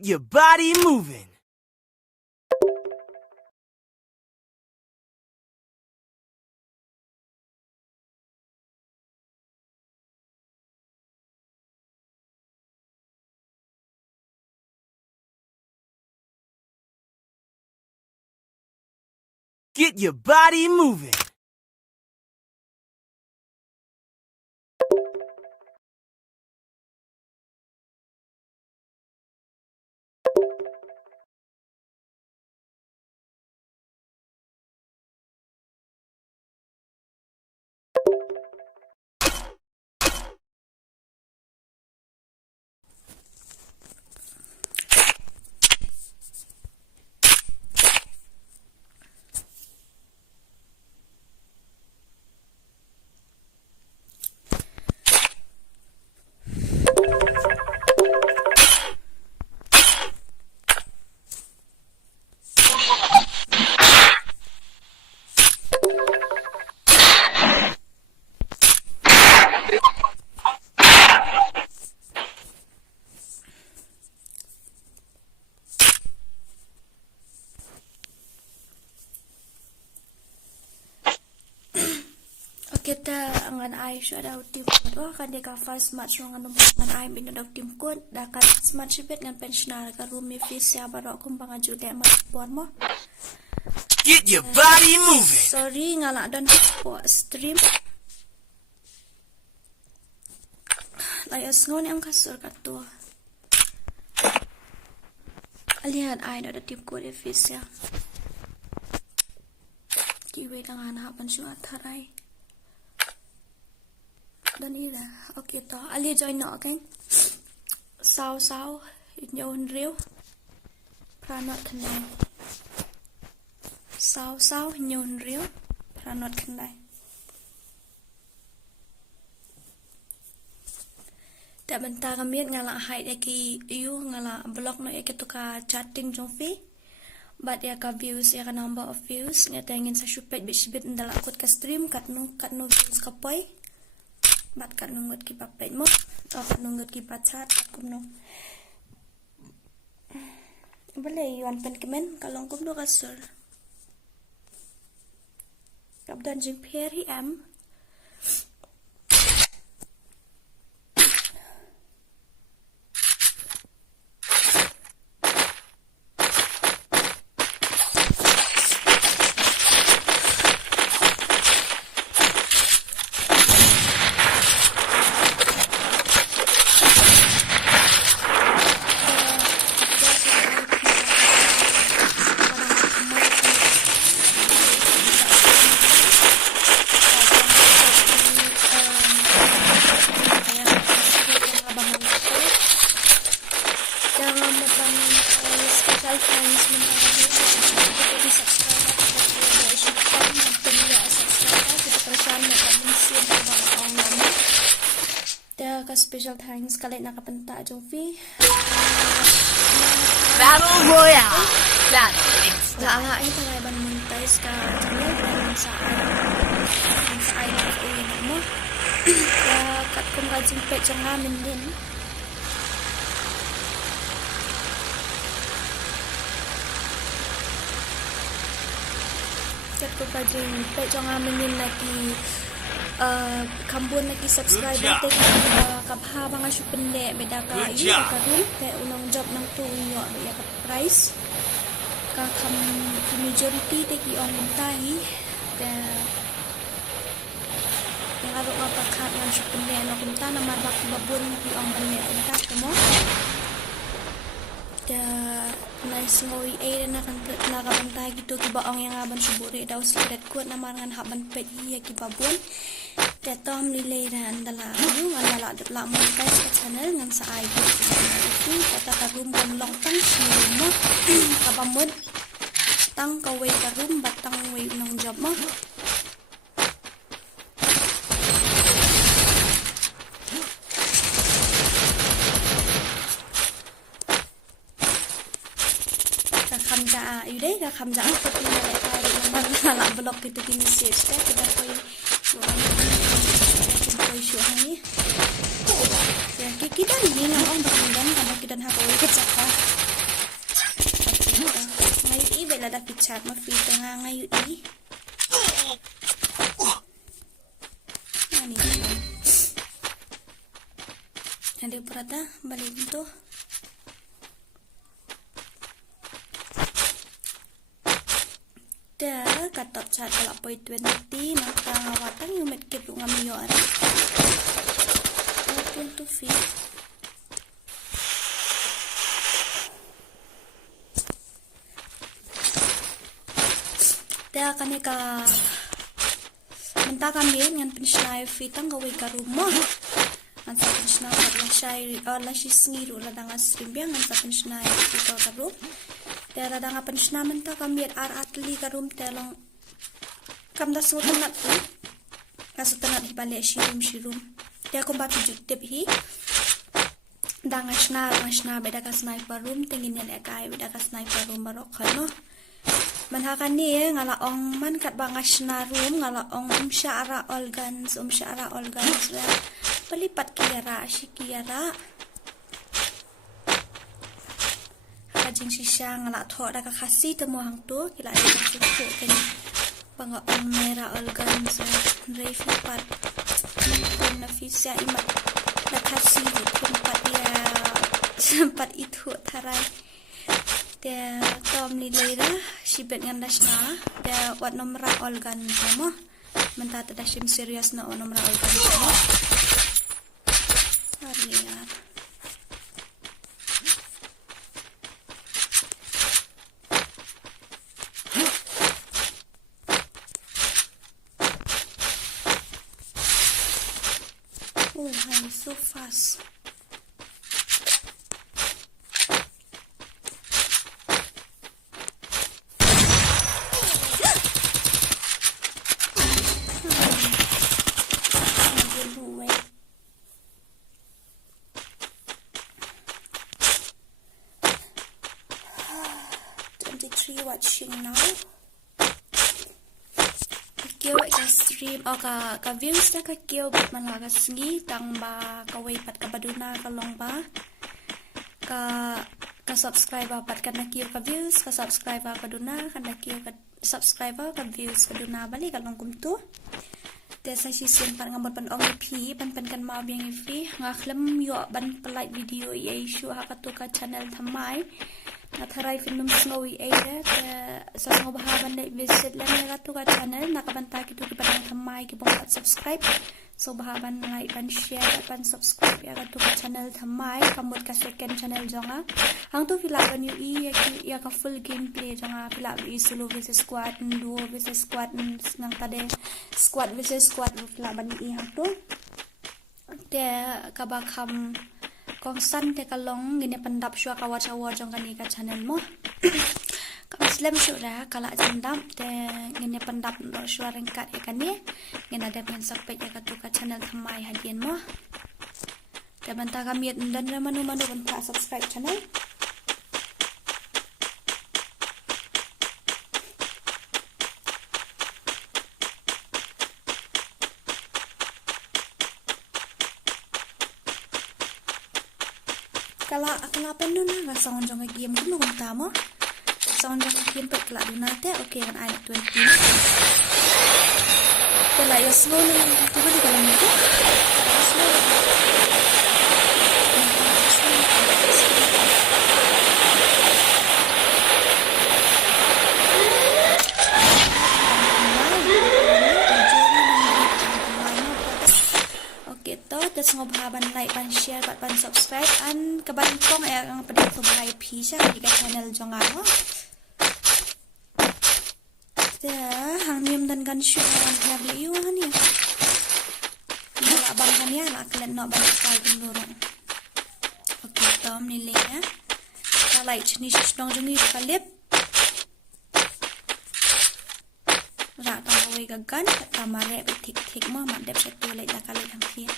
Get your body moving. Get your body moving. Kita ngan ai syo ada tim ko kan dia ka first match ngan ngan ai min ada tim ko da kan match bet ngan pensional ka room mi fis ya barok kum pangaju de mat pon mo. Get your body moving. Sorry ngalak don sport stream. Layas ngon yang kasur katua. Lihat ai ada tim ko de fis ya. Kiwe dengan hapan syu atharai. Dan ila okay to ali join no okay sao nyon riu pranot khnai sao nyon riu pranot khnai ta banta kamiet ngala hai de ki yu ngala blog no e ketuka chatting jong fi but ya ka views ya ka number of views ngata ingin sa shupet bit ndala akut ka stream kat no views ka poi bat kan nungut ki papet mo atau nungut ki pacat aku no boleh yuan pen kemen kalau kum do kasur kapdan jing peri am special thanks kalian nakapanta jong fi Battle Royale. Battle ito ay ban monetize ka channel dan sa ay na uwi mo kat kung kajing pet jong namin din kat kung kajing pet jong namin din lagi kambun lagi subscriber tek kapha mga supende beda ka iyo ka dun kay unang job ng tuyo ya ka price ka majority tek i on tahi ka yang aro ka pakat ng supende no kunta na marbak babun i on banne kunta mo da nice ngoi na kan nakabantay gitu kibaong yang aban suburi daw secret ko na marangan haban pet iya kibabun Tetom nilairan dalam adalah adalah monetize ke channel ngan sa ay itu kata tarum long tang siyo kapamud tang kaway tarum batang way nang job mo kakamja yude kakamja ang pati na tayo naman nala blog itu kini search kita koy ya kita ini ngomong dengan karena kita harus ikut cakap vậy là đặt bị chặt mà phi tờ ngang ngay ý ini ada berada balik itu dah kata chat kalau poin 20 maka ngawatan yung medkit yung ngamiyo ari open to fit dah kanika menta kami ngan pinsnay fitang gaway ka rumah ngan sa pinsnay la shisngiru la danga srimbiang ngan sa pinsnay ito ka rum tera danga pinsnay menta kami atli ka rum telong kam da sutanat hi kasutanat hi bale shirum dia ko ba pijuk tep hi danga shna beda ka sniper room tingin yan ekay beda ka sniper room barok khano manhakan ni ngalaong man kat bangas na room ngalaong umsyara organs pelipat kiara shikiara kajing sisya ngalak thok da ka khasi temu hang tu kila ada suku kan pangaong mera organs refipat nafisa imat da khasi tempat dia sempat itu tarai dia tom ni leira sibet ngan dasna dia wat nomra organ sama menta tada sim serius na nomra organ sama harian I'm so fast. Watching now. Kêu ka stream o ka views na ka kêu bat man ka sngi tang ba ka way pat ka baduna ka long ba ka subscriber pat ka na kêu ka views ka subscriber ka duna ka na kêu ka subscriber ka views ka duna bali ka long kum tu te sa si sin pan ngamot pan ong pi pan kan ma biang free nga khlam yo ban palai video ye shu ha ka tu ka channel thamai Natharay film snowy area sa mga bahaban na visit lang nga to ka channel nakabanta kito kipadang thamay kibong at subscribe so bahaban nga ipan share at pan subscribe ya to ka channel thamay kamot ka second channel jonga hang to filaban yu ya ka full gameplay jonga filab solo versus squad duo versus squad nang tade squad versus squad filaban i hang to te kabakam konstan te kalong gini pendap syua kawat syawar jong kani ka channel mo Muslim syura kala jendam te gini pendap no syua ringkat ya kani gini ada men sakpet ya katu ka channel thamai hadian mo te banta kami dan manu banta subscribe channel kala akalapan nun nga sound jong game kuno kung tamo sound jong game pet kala dun nate okay kan ay 20 kala ya slow na tuba di kala nito slow terus ngobahaban like pan share pan subscribe an kabantong ay ang pedang subscribe pisah di channel jong ako hang niam dan kan shoot ang habi yu han ya abang kan ya nak kalian no balik kal dulurong okay tom nilai ya kalai chini shdong jongi kalip ra tang away gagan tamare tik mo mandep satu lek dakali ang pia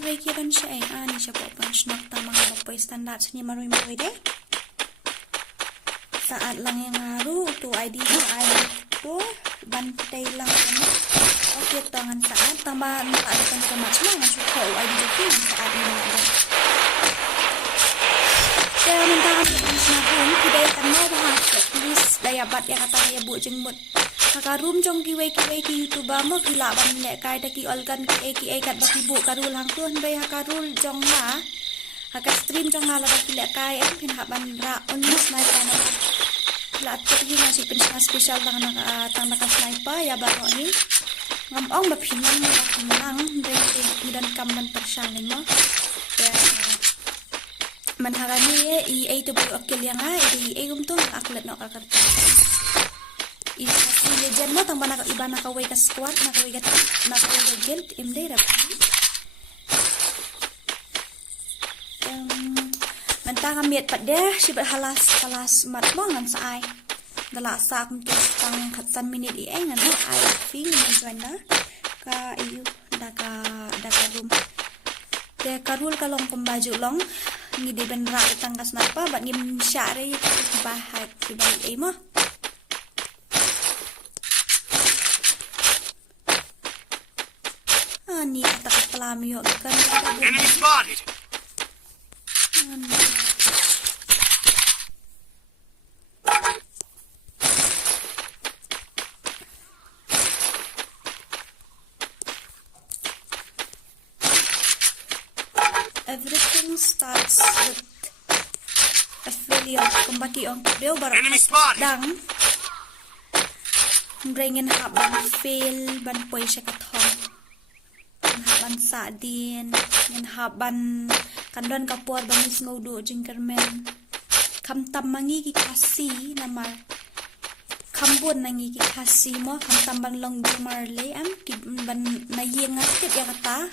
Kira ban siya ay ani siya po pan snok ta mga bapoy standard sa ni maroy deh saat lang yung ngaru to ID sa ay to bantay lang ano okay tangan saat tamba nakalitan ka match lang ang suko ID ko saat mo na Kaya mentang snakum kidai kan mau bah tulis daya bat ya kata ya bu jengmut. Kakarum jong ki YouTuber mo kila ban lek kai da ki olgan ki kat baki bu karul hang tuan bay karul jong ma. Haka stream jong hala baki lek kai pin haban ra unis nai kana. Kila pergi nasi pin special tang nak sniper ya baro ni. Ngam ba pinang dan kamban persyalin mo. Man harani i to bu akil yang i gum tu aklat no kakarta. I kasi legend mo tang bana iba nakaway ka squad nakaway ka guild imday ra. Mantang miet pat deh sibat halas mat mo ngan sa ai. Dala sa kum tu tang khatsan minit i ngan ai fing man join ka iu daga room. Te karul kalong pembaju long ngide ben ra tangkas napa bat ngim syare bahat sibai ai mo. Ni kata pelami yo kan Enemy spotted. Everything starts with a failure. Kumbaki on video baru Enemy spotted. dang bringin haban fail ban poi syakatong haban sadin ngin haban kandon kapur banis ngodo jingkermen kam tamangi ki kasi namar kambon nangi ki kasi mo kam tamban long marley am ki ban nayengat ket ya kata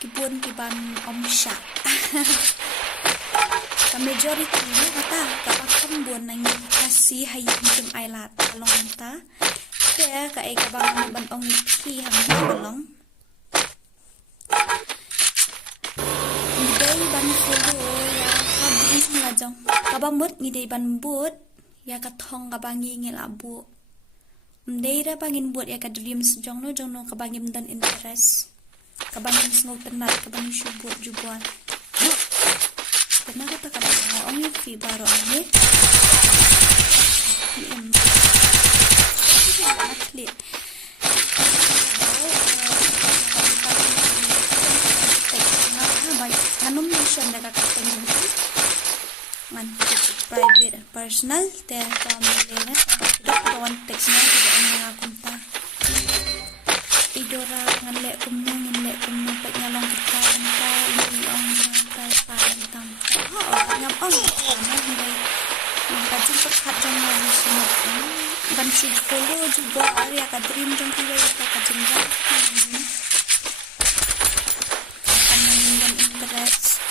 kibun kiban omsya. Ka majority ni kata kapag kambon nangi kasi hayat macam ailat along ta kaya ka ay kabang ban ong ki hang balong ngidey ban fulo ya kabis ngajong kabang mut ngidey ban but ya katong kabang ngingil abu mdeira bangin buat ya ka dreams jong no kabangim dan interest kabangim sngog tenat kabangim syubut jubuan karena kata kabang ong fi baro ani atlet anong mission na kakatengin man private personal te family na context na ang mga kunta idora nganle kumno pag ngalong kita kunta ini ang parang tam ngam on na hindi kajin perkat jong na sunod ban should follow juga area ka dream jong kiwa ka kajin ba akan meninggal interest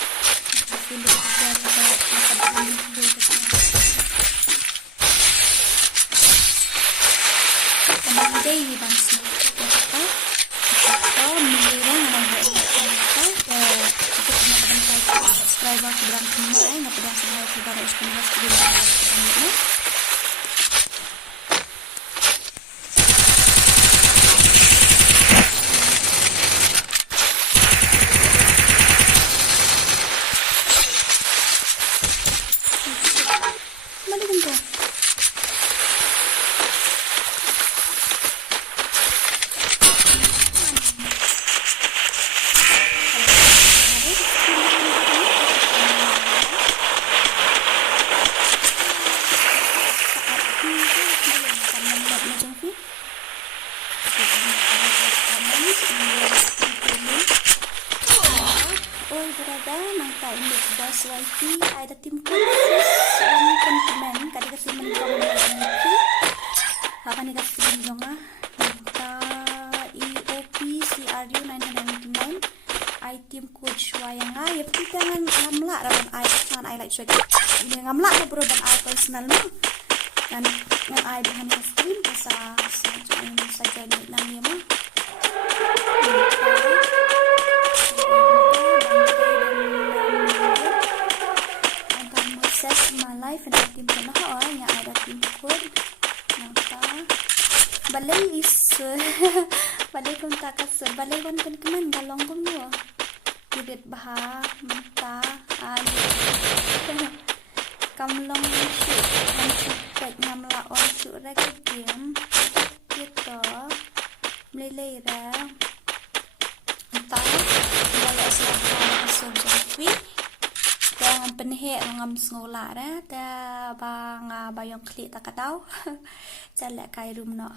follow juga ka dream ka daily ban sunod ka miliran ang subscriber ke berang kemai ngapa dah semua kita harus kena YT ada tim khusus teman-teman kada kasi menang akan dikasih jonga minta EOP CRU 999 I tim coach wayang ay pitangan ngamla raban ay kan I like check ini ngamla na bro ban I personal no kan ngan ay bahan stream sa jadi nang niya mo my life and tim ko na ho nga ada tim ko nata balay is balay kung takas balay wan kan kaman galong kong yo gidit baha mata Pet ngam la on su ra cái điểm kita meleleh ra entah mulai selama kasum jadi dengan penhe ngam sengola ra ta bang bayong klik tak tahu jalak kai room no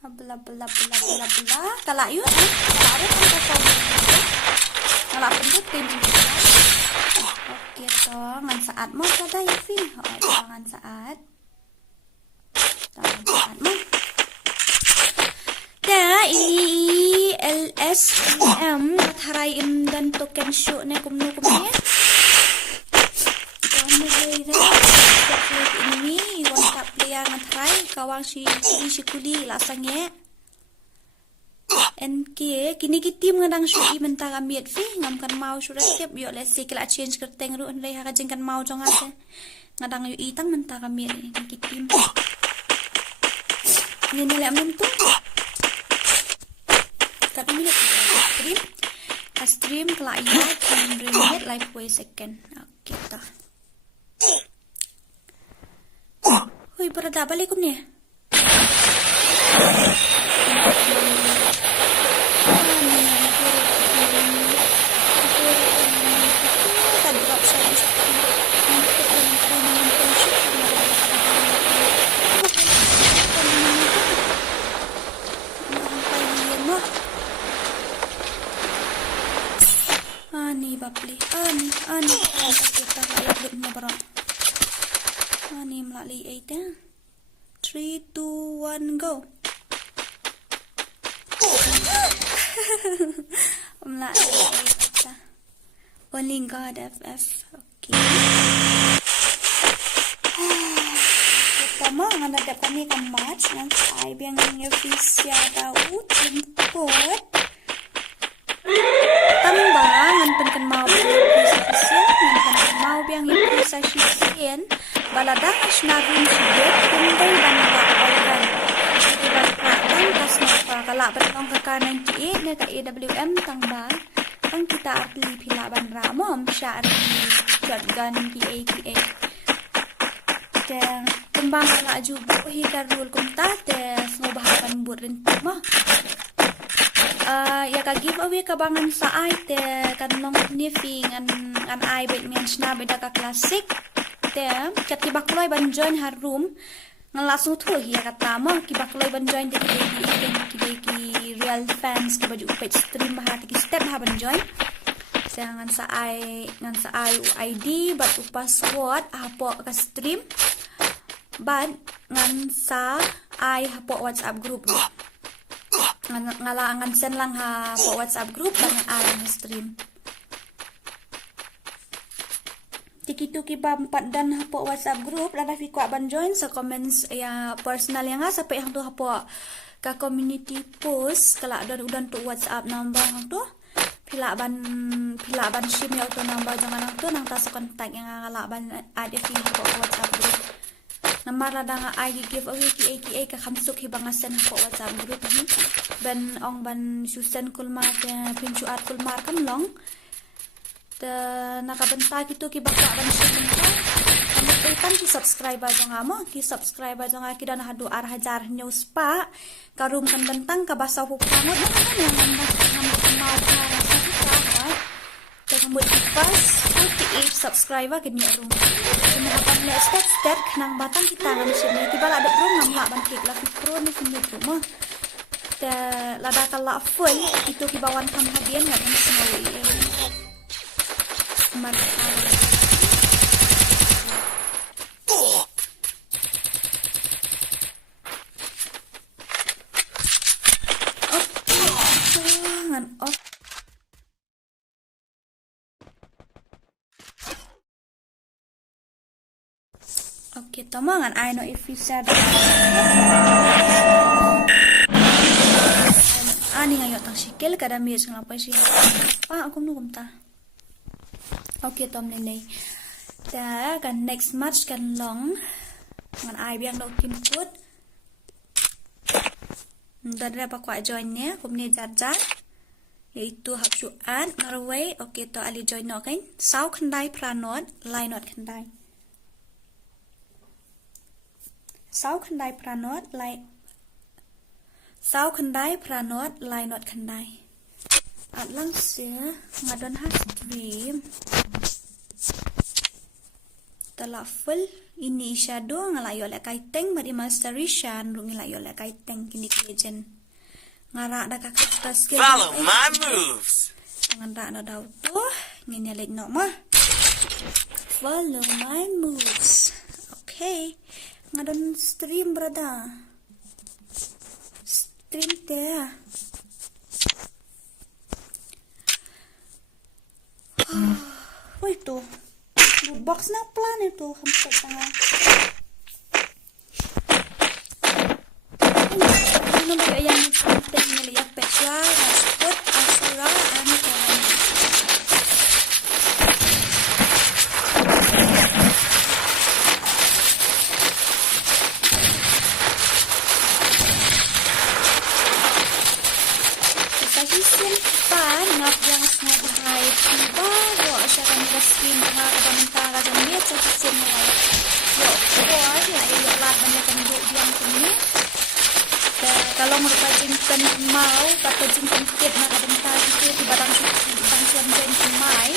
bla bla bla bla bla kalau yuk kalau kan kasum kalau penjut tim oke toh ngan saat mau kata ya fi ngan saat mo da ini LSM harai dan token show ne kumno kumne kamu beira ini whatsapp player ngatrai kawang si kuli lasange NK kini kitim ngadang show mentang amiet fi ngam kan mau sudah siap yo let's see kala change kerteng ru ndai ha jeng kan mau jong ase ngadang yu itang mentang amiet ni kitim ini lah mentu tapi ni stream kelak ya 100 minit live way second oke tah hui berada balik kum ni Bapli ani kita lihat na barang ani melalui 8 3 2 1 go melalui 8 only god ff okay pertama ngadap kami kan match yang saya biang official tahu jemput tambangan penken mau mau biang bisa sisian baladah snagin sidet kundai dan lakukan dan pas kalau bertong ke kanan ki ne ka EWM tambang tang kita arti pila ban ramom syari shotgun ki dan kembang ala juga hika rule kumta te ngobahakan burin mah ya ka giveaway ka bangan sa ay te kanong nifing an ay bet ngan snabe da ka classic te kat kibakloy ban join har room ngan langsung tu ya kata mo kibakloy ban join de ki real fans ki baju page stream bah ki step ha ban join sa ngan sa ay ID bat password apo ka stream ban ngan sa ay apo WhatsApp group ngalangan send lang ha po WhatsApp group banyak alang stream tiki-tuki ba 4 dan ha po WhatsApp group lada fi kwa ban join sa comments ya personal yang nga sampai yang tu ha po ka community post kala udan tu WhatsApp number hang tu pila ban sim ya tu number jangan tu nang tas kontak yang ngala ban ada fi po WhatsApp group namara danga agi giveaway ki ka khamsuk hibangasen po WhatsApp group ni ban ong ban susan kulma ke pincuat kulmar kam long te nakabenta gitu ki bakka ban susan kan ki subscriber jong amo ki subscriber jong aki dan hadu hajar news pa karum kan bentang ka basaw hu pamot yang mau Tengah pas 48 subscriber kini rum. Kenapa ni step nang batang kita ngan sini tiba ada pro nang la ban klik la pro ni sini rumah. Te lada kala full itu ki bawan kam hadian ngan semua off. Okay, tomangan I know if you said ani ngayo tang sikil kada mi sing apa sih pa aku nunggu ta okay tom nei ta kan next match kan long ngan ai biang do kim put dadra pa kwa join nya kumni jarjar yaitu hapsuan Norway okay to ali join no kan sau khandai pranot line not khandai Sau khandai pranot lai Sau khandai pranot lai not khandai At lang sia ngadon ha stream Tala full ini shadow ngalayo le kaiteng mari mastery shan ru ngalayo le kaiteng kini legend ngara da kakak skill Follow my moves. nganda na daw to ngini leg no ma follow my moves okay ngadon stream brother stream te wait to box na plan itu hamsa tanga ano ba yang penting nila petla rasput asura and kawan kasi simpan ngap yang snobhay tiba do asara nila skin nakakabantara sa net sa simay yo or ya iyo laban na kanyo yang kini kalau merupajin kan mau kata jingkan kit nakabantara itu di batang siyan mai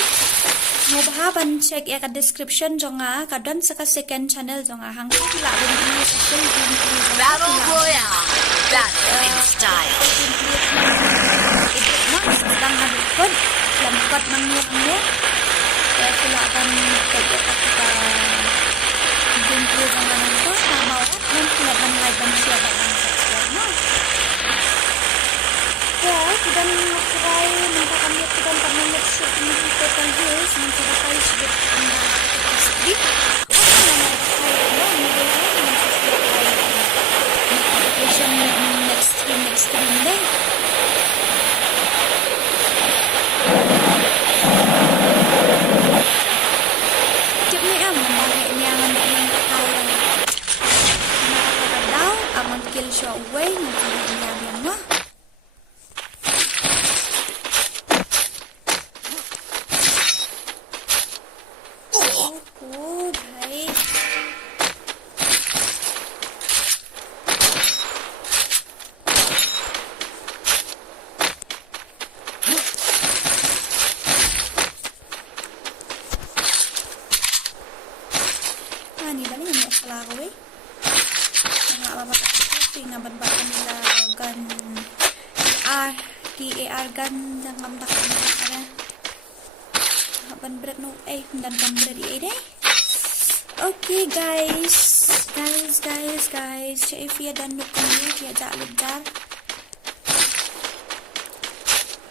ngobahaban check ya ka description jonga kadon sa ka second channel jonga hangko la din Battle Royale. Battle in style. sedang hadikot lampat mangnya ya silakan kita jumpa dengan itu sama orang silakan like dan share dan subscribe ya kita try mengatakan kita pernah shoot ini total views mencapai sedikit sedikit next stream deh kill shot away nanti yang mah baik ni balik ni salah kowe nggak apa-apa naban ba nila gun TAR gun yang ngamtak ada naban berat no dan kan berat deh okay guys Chefia dan nukunya dia jak ledar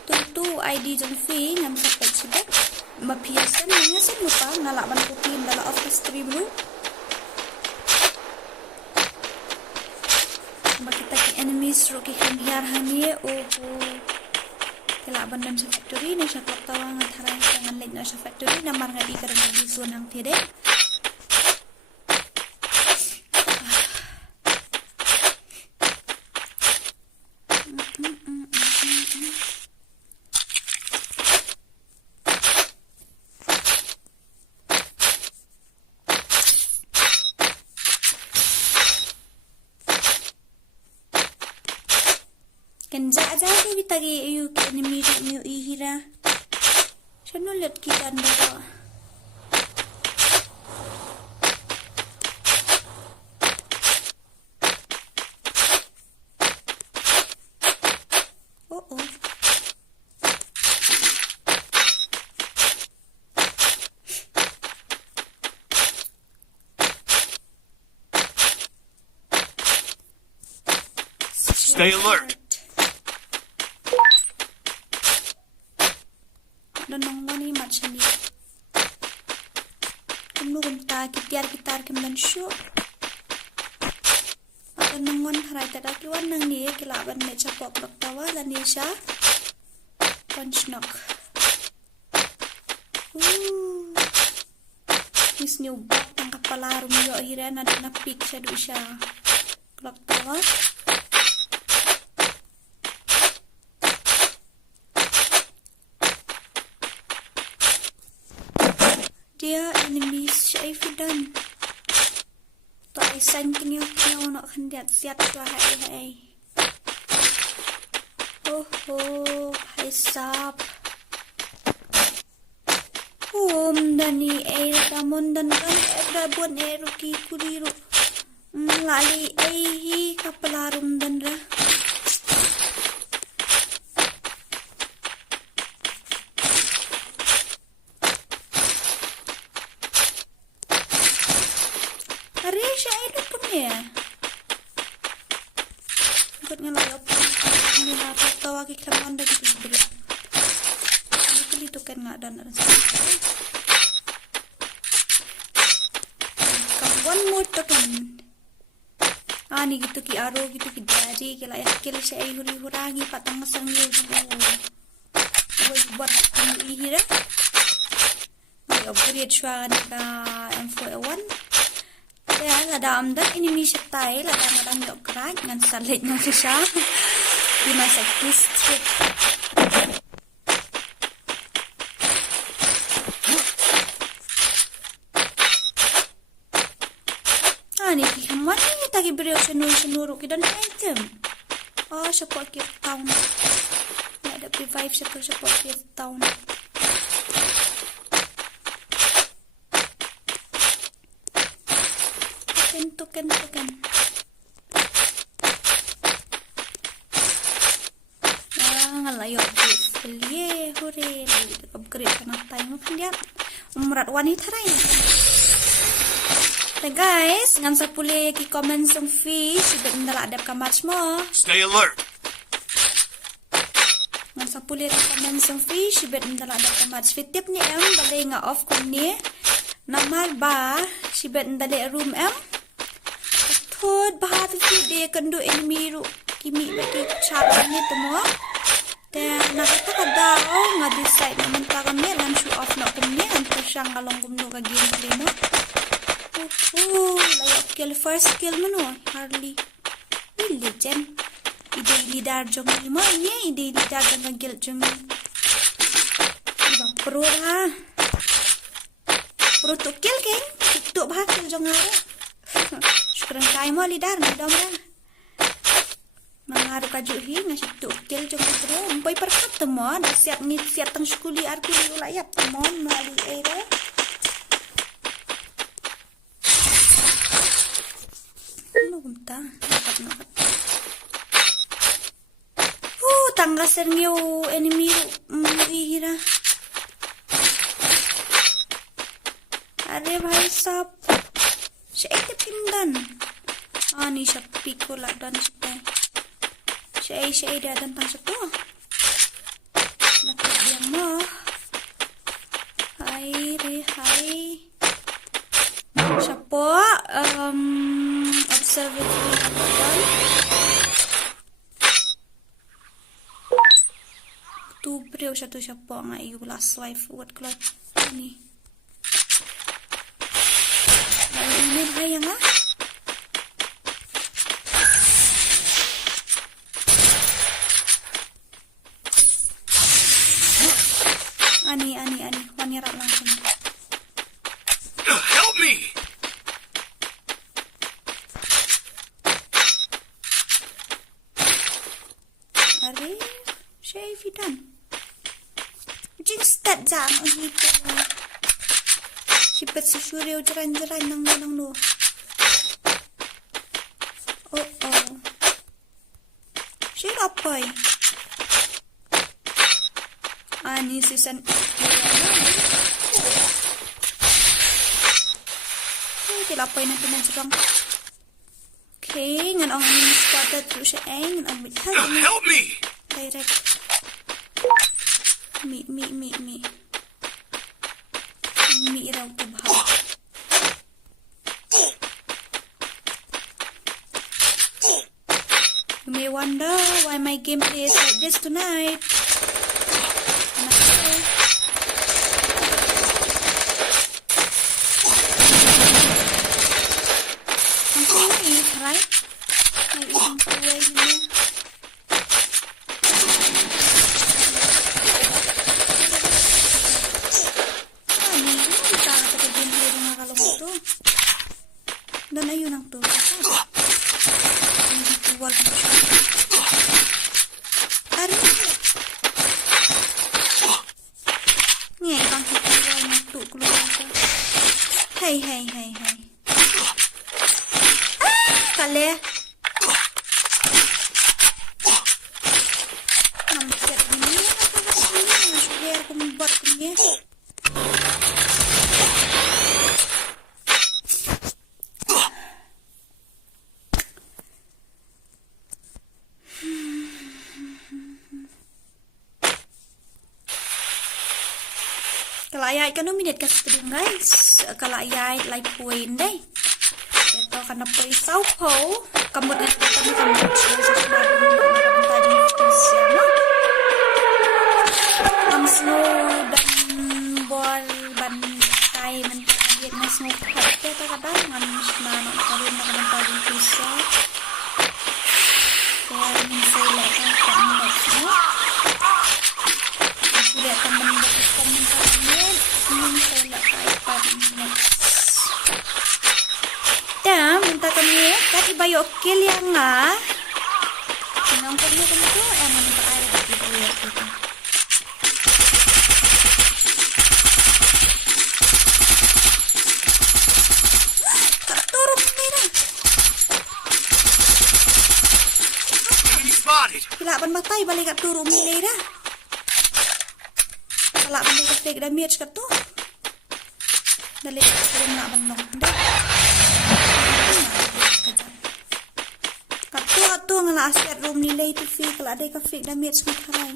tentu ID jong fee ngam sampai sudah mapiasan nya sen lupa ngalaban putin dalam office stream lu kita ke enemies roki kan biar hani kelaban dan sa factory ni siya tawang at harang tangan leg na sa factory na marga di karena di zone ang tire Kenza aja sih bitagi ayu ke enemy new ihira. Sino let kita ndo. Oh. Stay alert. Nong wani macam ni. Kamu gumta kitar kemudian show. Atau nongon harai tada kiwan nang ni kilaban me capok baktawa dan nisha punch knock. Mis new bak tang kapala rumiyo hiran ada na pick siya do siya baktawa. Dia enemies siya ifidan. Tak Ay san kinyo nak kandiat siap chua hai. Oh, hai sap. Dani ay tamon dan kan ada buat ruki kuriru. Lali ay kapalarum dan ra. Hari siya ay lupon niya. Ikot nga layop. Hindi natatawa kikaman da gitu bro. Ano kulito kan nga dan na sa. One more token. Ani gitu ki aro gitu ki dari ki layak kil siya ay huri-hurangi patang masang niyo dito. Buat ang ihira. May upgrade siya ka M4A1. Kaya ladam dan ini siya tayo. Ladam yung kran. Ngan salit nyo siya. Di masak district. Ani kikaman niya tagi beriw sinuro ki dan item. Siya po akit town. Ada revive siya po akit town. Tuken. Ngalayo beli hore upgrade kana tayo kandiat umrat wanita rin. Guys, ngan sa puli ki comment song fish bet ndala adap ka match mo. Stay alert. Ngan sa puli ki comment song fish bet ndala adap ka match. Fitip ni em balay nga off kun ni. Namal ba si bet ndala room em. Thod bahat video kendo enemiru kimi bagi cara ni semua. Dan nakakada nga decide naman ka kami lan show off na kami ang siyang kalong kumno ka gameplay mo. Layak kill first kill mo no Harley. Legend. Ide darjong ni mo niya ide darjong ang guild jong. Iba pro ha. Pro to kill ken. Tuk bah kill jong ha. Syukran kay mo lidar na dom ra. Mangaru kajuhi ngasih tukil jong pro. Umpay perkat temo da siap ngit siap tang skuli arkuli ulayap temon mali ere. Ano kumta? Nakat. Tangga sernyo enemy ihira. Are bhai sab. Siya pindan. Ani siya piko ladan siya. Siya dadan tang siya to. Lakat yang mo. Hai. Siya po. Observatory ladan. Oktubre siya po nga iyo last wife. What clock? Ani. Ini bahaya nga. Ani. Wanira langsung. Help me! Are, siya ifidan. Jing stat jang ang hito. Sipet si Shuryo jaran-jaran nang no. Oh. Siya apoy. Ani season tilapay na pinajurang. Okay, ngan ang spotted through siya ngan ang bithan. Help me! Direct. Me. Me raw to ba? You may wonder why my gameplay is like this tonight. Right? May isang kulay niya. Hindi ka gameplay ng nakalong ito. Dan ayun ang tuwa. Hindi tuwal ko siya. Tari. Nghe bang tuwal ng tuwal ko. Hey. Kale. Nampak ini apa sih? Biar aku membuat ini. Kalayay ka no minute ka stream guys. Kalayay like puin day. Ito ka na po isaw po. Kamot na ito kami kamot siya sa sinabi mo magkakanta dyan ito siya no. Ang snow dan ball ban tay man kagit na snow hot. Ito ka ba? Ang mismano nakaroon na kamanta dyan ito siya. Kaya minsay lang ang kamot mo. Sudah teman dekat kalian ingin saya lakukan next. Dan minta kami tadi bayo kill yang nga. Sinang kami tentu minta air di bawah kita. Turun merah. Kila ban matay balik kat turun merah. Wala man dito fake damage ka to. Dali ko na ban no. Kato nga na asset room nila ito fake la day ka fake damage mo karay.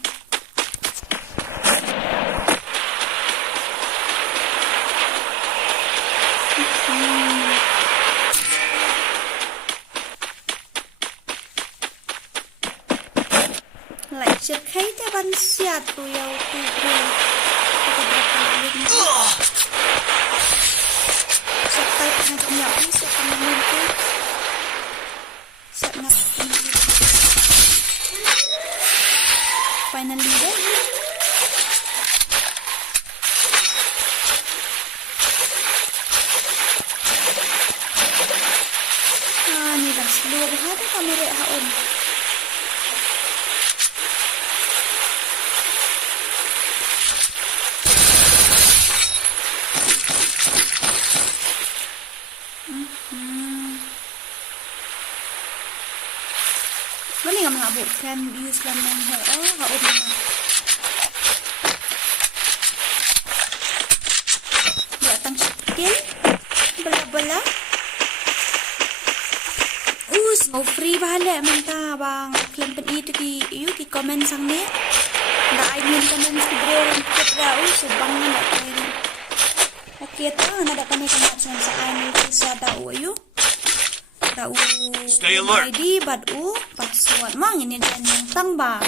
Lại chưa thấy theo bắn xẹt tụi yêu tụi sắp tay phải học nhỏ đi sẽ không nên cứ sắp ngặt finally đấy ini dah seluruh hari kamera haun. Mana yang mengabuk kan use lamang haun datang sikit bela-bela no free bahala manta bang klaim pen itu ki komen sang ni da ai min komen si bro ket rau so bang na kai okay ta na da kami kamat sa ai ni sa da u Stay alert. ID bad password mang ini dan yang tangba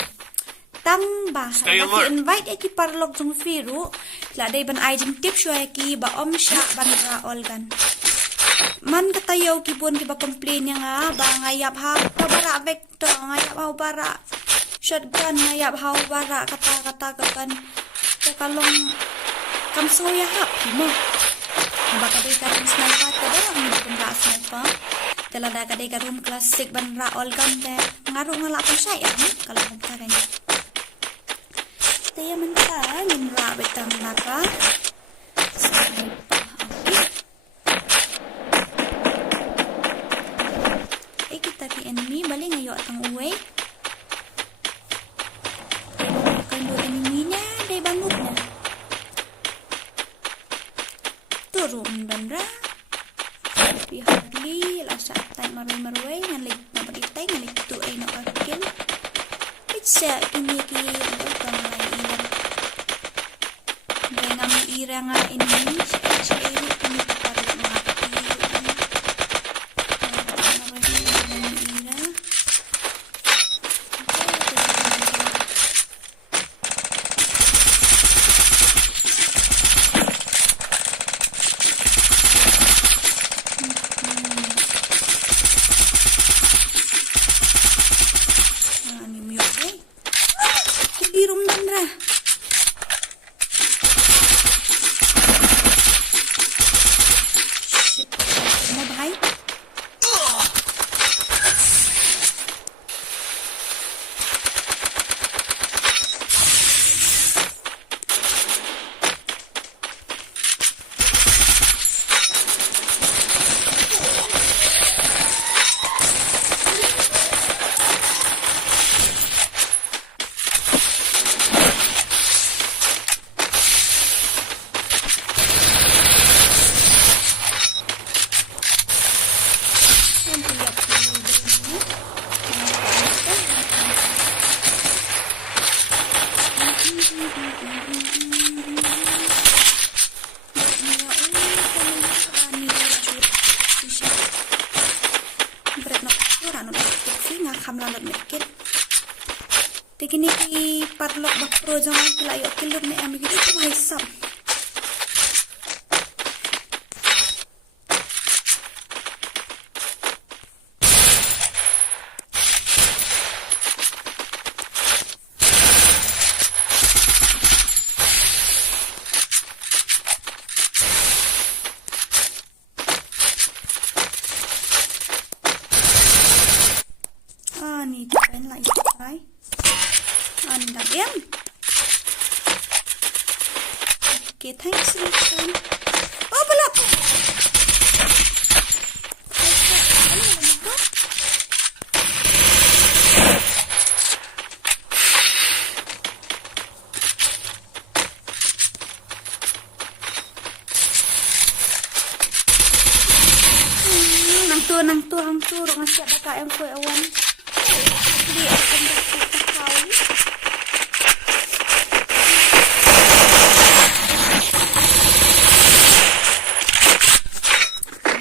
Stay alert. invite ki parlog jung firu la dai ban ai jing tip shwa ki ba om sha ban ra olgan man katayaw kibon ki ba complain nga ba ngayap ha bara vector ngayap ha bara shotgun ngayap ha bara kata kan kalong kamso ya hap mo ba kadai ka sniper ka ba ang pun ra sniper talada kadai ka room classic ban ra olgan te ngaro nga la pun saya kalau ka kan taya menta min ra betang naka tapi enemy balik ngayo atang uwi kando enemy na day banguk na turun dan ra hardly lasa tay maroy ngalik na balitay ngalik tu ay nakakin itsa ini ki utang ay ilang day ngam ira nga enemy sa eri kini papalit mga Lalot medkit tikini ki patlok bakro jangan kilayok kilur ne ami gitu itu hisap ni kain lại cái ăn đặc em cái thanh sinh sơn ô bà lọc nang tu rồi ngasih ada KM kue awan di akan tahu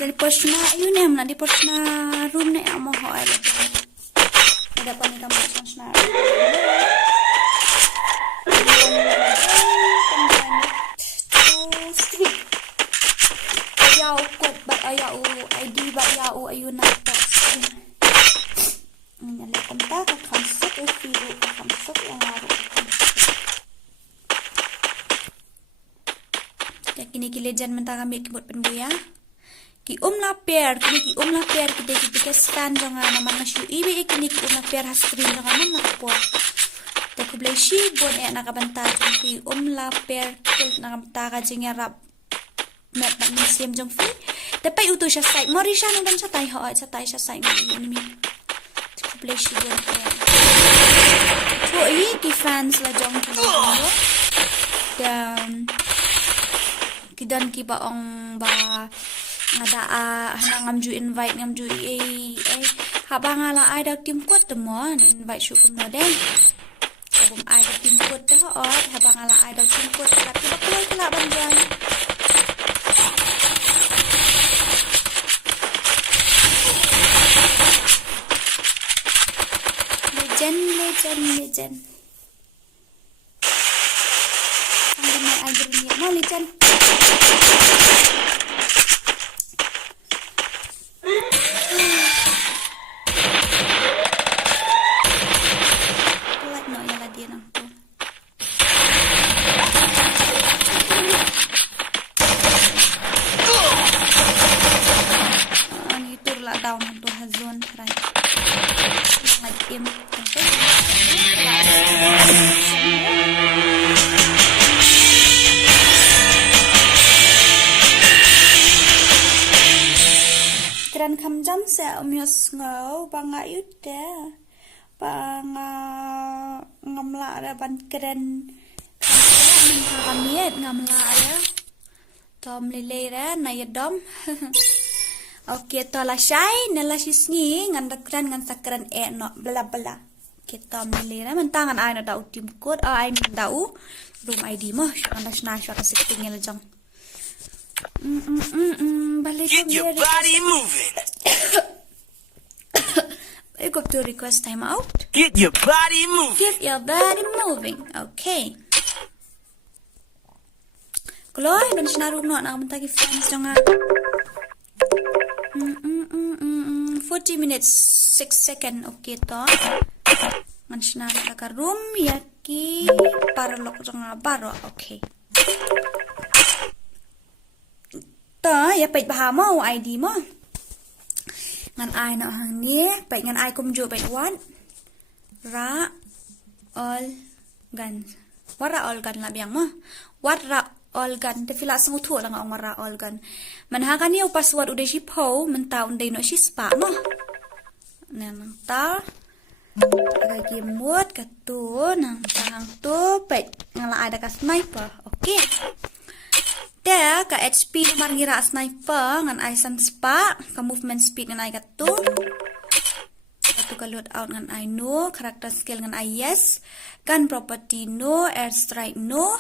dari persna yun em na di persna room na amo ho ay ada pa ni kamay persna ayaw kod ba ayaw ID ba ayaw ayun na to nyala kontak kamsat firu kamsat yang laru ya kini ki legend mentang ambil kibot penbuya ki la pair ki ke scan jonga nama nasyu ibi kini ki la pair hastrin jonga nama kapo te ku bleshi bon e nakabanta ki la pair kel nakabanta ka jingarap met ba museum jong fi dapat utu siya site morisha nang dan sa tai ho sa tai siya site ni Please you don't care. So, ki fans la jong ko. Dan kidan ki baong ba ngada hanang ngamju invite ngamju habang ala ai daw tim kuat temon invite syu kum no den. Sabum ai daw tim kuat dah habang ala ai daw tim kuat tapi bakal kala banjan. Legend. Ang may idol niya. No, legend. Kulat no, yala dia nang to. Itu lah daw nang to hazon. Right. Nag-im. Kran kamjam sa umyos ngau banga yuda banga ngamla ada ban kran kamiet ngamla ada tom lilera na yadom oke to la shai nela sisni ngan kran ngan sakran no bla bla kita milira mentangan ay na daw team code ay daw room ID mo anda na siya kasi tingin lang balik get your body moving. I got to request time out. Get your body moving. Get your body moving. Okay. Kalau dan sinaru no na mentagi friends jonga 40 minutes 6 second okay to man sinaru ka room yaki parlok jonga baro okay ta ya pait bahamo ID mo ngan ai na hang ni pait ngan ai kum jo pait wan ra all gan wara all gan la biang mo wat ra all gan te fila sangu thu la ngong wara all gan man ha kan yo password ude shi po man ta unde no shi spa mo na nang ta aga gi mot ka tu nang tang tu pait ngala ada ka sniper okay ka HP margira sniper ngan ai san spa ka movement speed ngan ai ka tu tu ka load out ngan I no, character skill ngan I yes, gun property no, airstrike no,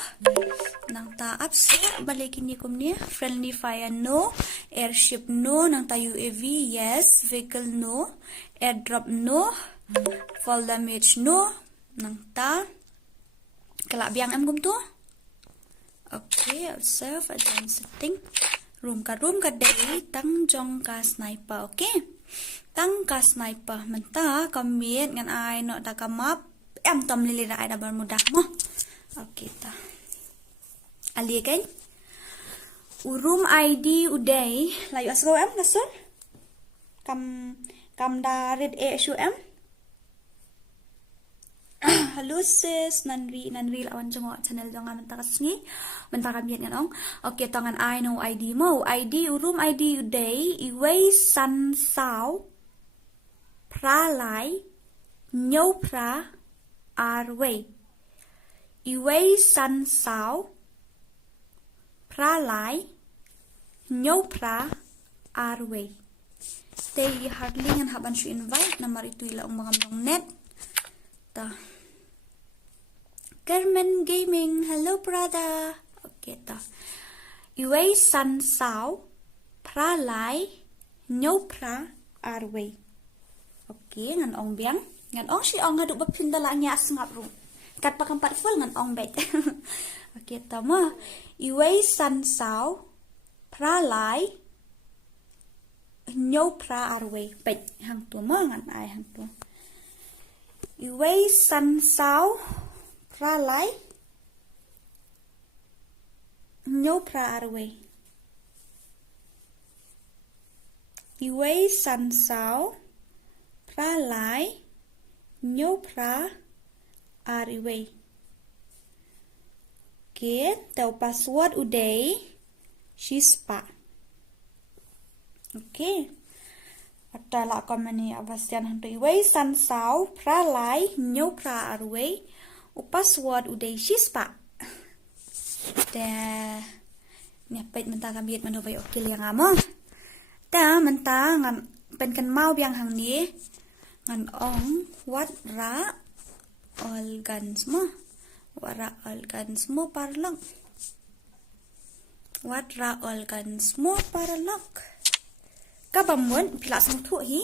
nang ta upset balikin ni kum ni, friendly fire no, airship no, nang ta UAV yes, vehicle no, airdrop no, fall damage no, nang ta kalak biang em kum tu. Okay, observe advanced setting. Room ka day tang jong ka sniper, okay? Tang ka sniper menta commit ngan ai no ta ka map em tom lili ra ai da bar mudah mo. Okay ta. Ali kan? Room ID uday layu asgo em nasun. Kam da read a su em. Hello sis, nanri lawan jongo channel jonga menta kasni menta kamiet ngan ong. Okay tangan I no ID mo ID room ID uday iway san sao pra lai nhau pra arway iway san sao pra lai nhau pra arway. They hardly ngan haban su invite namar itu ila ong mga net. Carmen Gaming, hello brother. Okay ta. Iway san sao pra lai nhau pra arway. Okay, ngan ong biang. Ngan ong si ong haduk bapinda la nya asngap ru. Kat pakampat full ngan ong bet. Okay ta ma. Iway san sao pra lai nhau pra arway. Bet hang tu ma ngan ai hang tu. Iway san sao pra lai nhau pra arway. Iway san sao pra lai nhau pra arway. Okay, teu password uday shispa. Okay. Atala komani abastian hantu iway san sao pra lai nhau pra arway. Password uday shispa. Da nyapait menta kambit mano bay okil yang amo. Ta menta ngan pen kan mau biang hang ni ngan ong wat ra organs mo. Wat ra organs mo parlok. Wat ra organs mo parlok. Kabamun pila sang thu hi.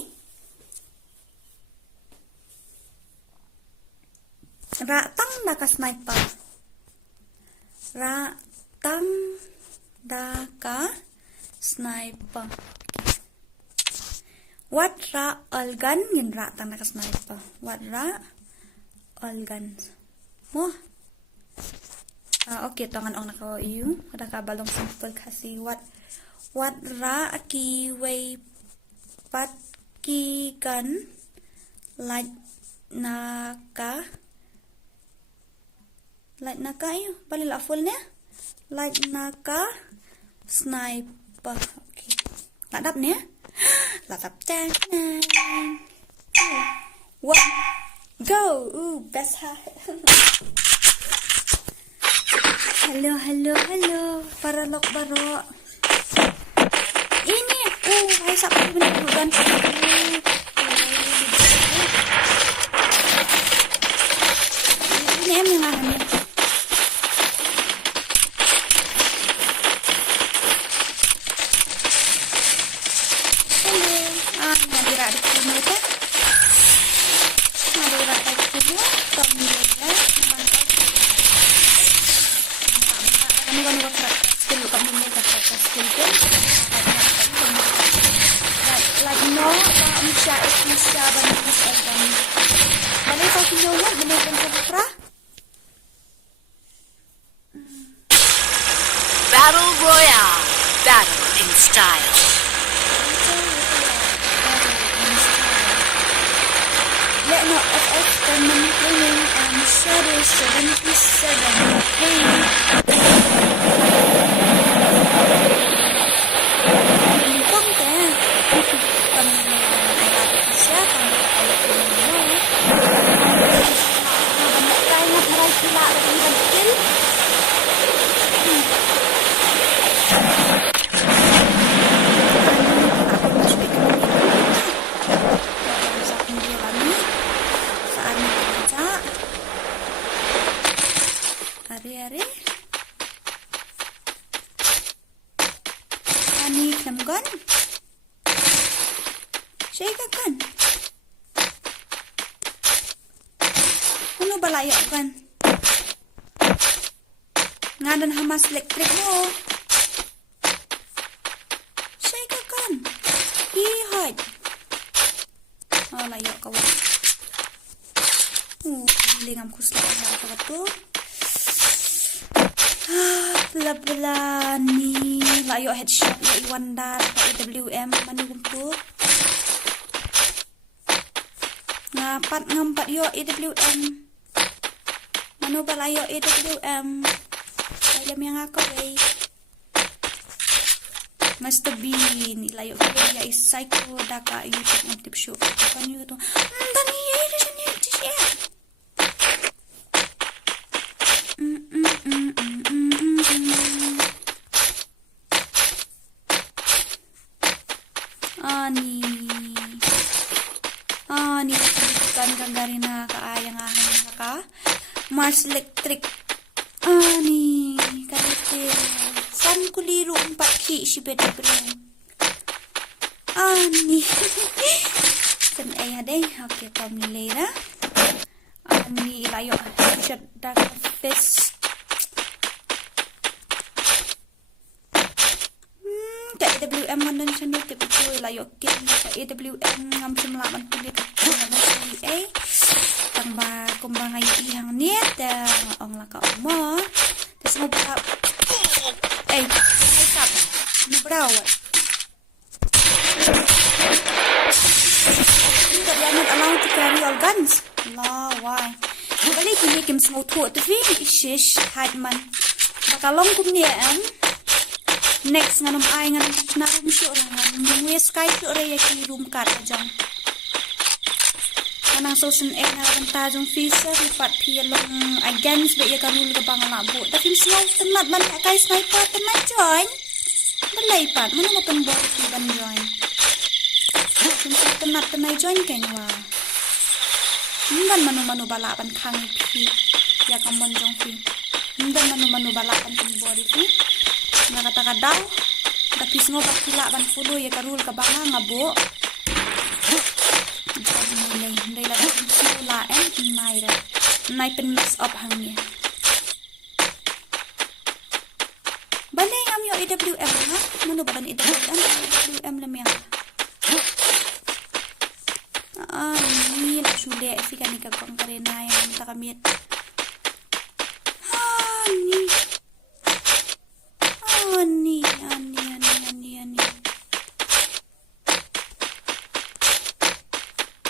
Ratang daka sniper. Ratang daka sniper. Wat ra organ ngin ratang daka sniper. Wat ra organ. Mo. Okay, tangan ong nakawa iyo. Ada ka balong simple kasi wat ra ki way pat ki kan like naka iyo bali la full nya like naka sniper. Okay ladap nya ladap chan what go best ha. Hello paralok baro ini hai sak benar dan ini em yang mana nadira di sini kan nadira di sini tomnya mantap kamu kan skill kamu mau kata skill kan like no Misha banis akan balik kau videonya benar-benar pra Battle Royale. Battle in style. Let no FX Carmen Gaming and Shadow 77 Pain. Bukan kan? Kami bisa kami banyak meraih gila dengan skill. Ano ba layo kan? Nga dan hamas elektrik mo. Siya ka kan? Hihad. Oh, layo ka wa. Lingam ko sila ka to. Bla ni layo headshot ya Iwanda ka IWM manugum to. Ngampat yo IWM. Manu ba layo IWM? Alam yang ako eh. Must be ni layo ko ya is psycho daka YouTube ng tip show. Kan yo to. Tani ni siya. Ani kan kagari na kaayang ahang ka Mars Electric ani kalite san kuliru 4 ki si beda ani san ay hade okay pamilera ani layo shot dark face AWM mandan channel tip itu layo kit ka AWM ngam sumlaman kulit tambah kumbang ay ihang net ong laka mo tas mo ba stop no braw tidak not allowed to carry all guns la why balik ni kim small to fi shish hadman bakalong kum ni next nganum ay nganum na room show nganum we sky show re yaki room card ajang anang social na vantajong feature ripat pilong against be ya karul ka bangalabo tapi small tenat man kay sniper tenat join balay pat mano mo pembor si ban join tenat join kenwa ndan mano balapan khang pi ya kamon jong fi ndan mano balapan pembor itu nakataka daw tapi semua bakila ban fulo ya karul ka banga ngabo jadi mulai ndai la sula nai pen mess up hangnya bale ngam yo IWM ha mano badan IWM lam yang ni la sude fika ni ka kong karena yang takamit ani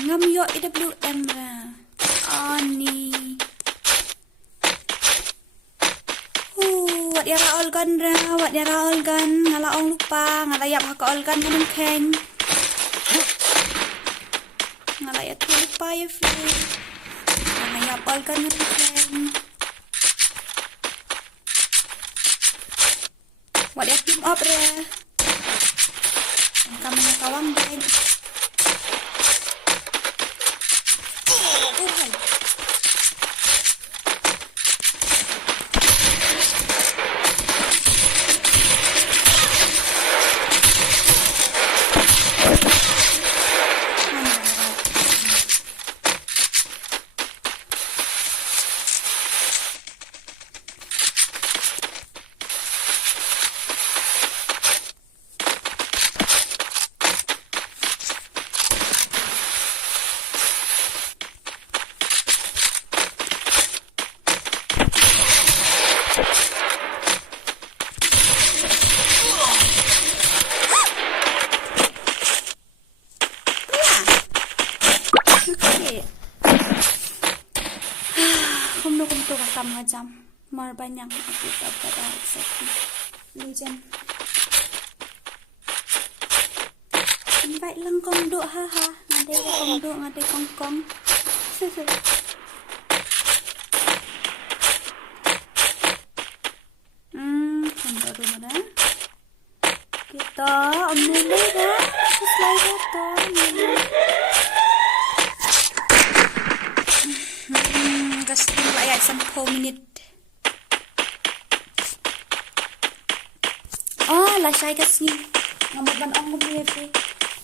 ngam yo IWM ra ani wat ya all gun ngala ong lupa ngalayap ha ka all gun nang keng ngalayap lupa ya fi ngalayap all gun nang keng wat ya team up ra kami kawang din jam mar banyak aku tak pada exactly legend invite lang kong do haha ngade kong baru mana kita mulai dah slide to kasi ayat 10 minit. Oh, lasay kasi ngamuban ang gumiye.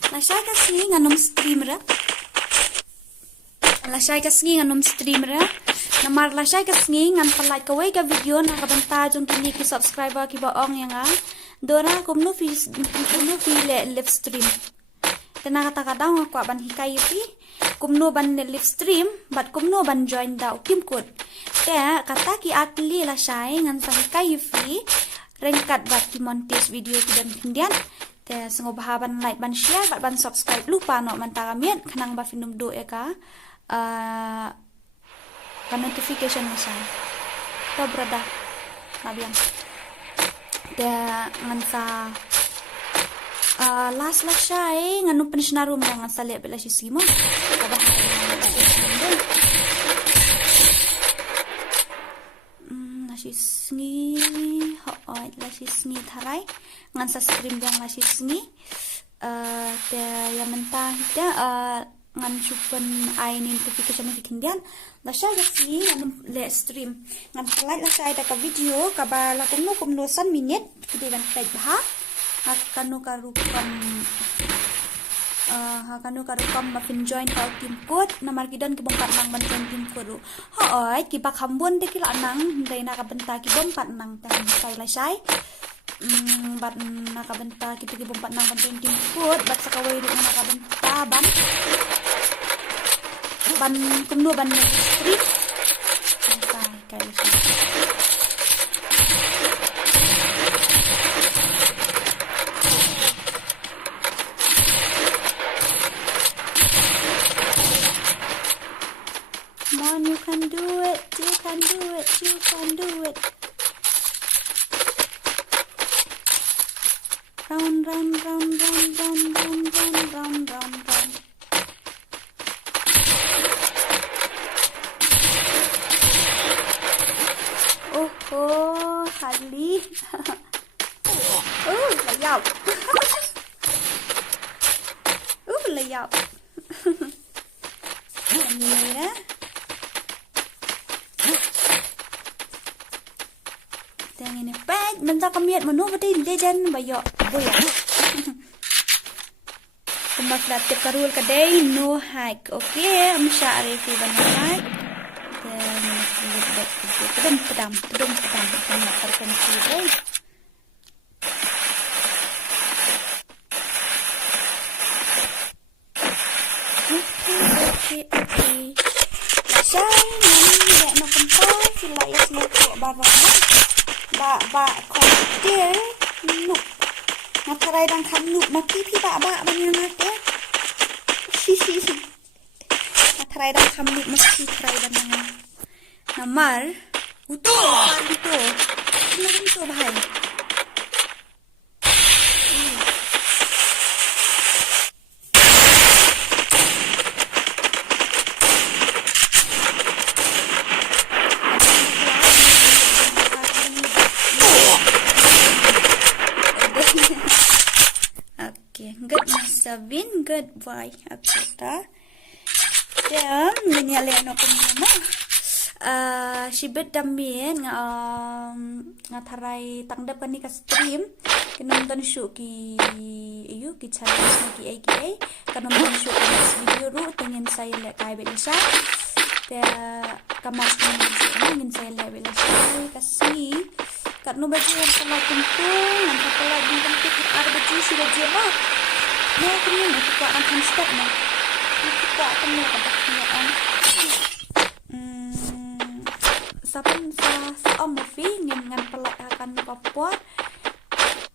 Lasay kasi nganom stream ra. lasai ka sngi ngan stream ra namar lasai ka sngi ngan palai ka wei ka video na ka banta jong kini ki subscriber ki ba ong yang a dora kumnu fi live stream tena kata kadang ko ban hikai pi kumnu ban live stream bat kumnu ban join da tim kod te kata ki atli lasai ngan sa hikai fi rengkat bat ki montage video ki dan hindian te sengo bahaban like ban share bat ban subscribe lupa no mantara miet kanang ba finum do ya ka notification misal to brada nabiang te ngan sa last shai nganu penishna room ngan sa le bela si simo nasi sngi oi lasi sngi tharai ngan sa stream yang lasi sngi te yang mentah te ngan chupen ai notification ki kindian la sha ga si ngan le stream ngan like la sha da video ka ba la kumno san minute kide ban kai bah hakanu karukam ma fin join ka tim code namar kidan ki bompat nang ban join tim code oi ki ba khambon de ki la nang dai na ka benta ki bompat nang tan sai la shai bat nakabenta kita ki bompat nang ban join tim code bat sakawai ru nakabenta ban kumno ban street sai kai Come on, you can do it. You can do it. You can do it. Round, round, round, round, round, round, round, round, round, round. Oh, Harley. Oh, layap. Oh, layap. Later. Tengin pet benta kamiat menu pati legend bayo boya. Kemaslat karul kadai no hike. Okay, am syari fi banana. Dan pedam kena terkenci deh. Okay. Lasai ni nak makan pun sila ya semua barang. Ba kontir nuk nakarai dang kan nuk maki pi ba banyak nate nakarai dang kan nuk maki karai banyak namar uto narin to bahai Sabin good boy akta dan menyale no kumama shibet dambien ngatharai tangdap kani ka stream kinonton show ki ayu ki channel ki ai kanonton show ki video ru tengin sai le kai belisa te kamas ngin sai le belisa kasi karno baju pala kuntung nan pala bintang ki ada baju sudah jema no kemudian kita akan step na kita akan melakukan sapan sa omofi ngan pelak akan Papua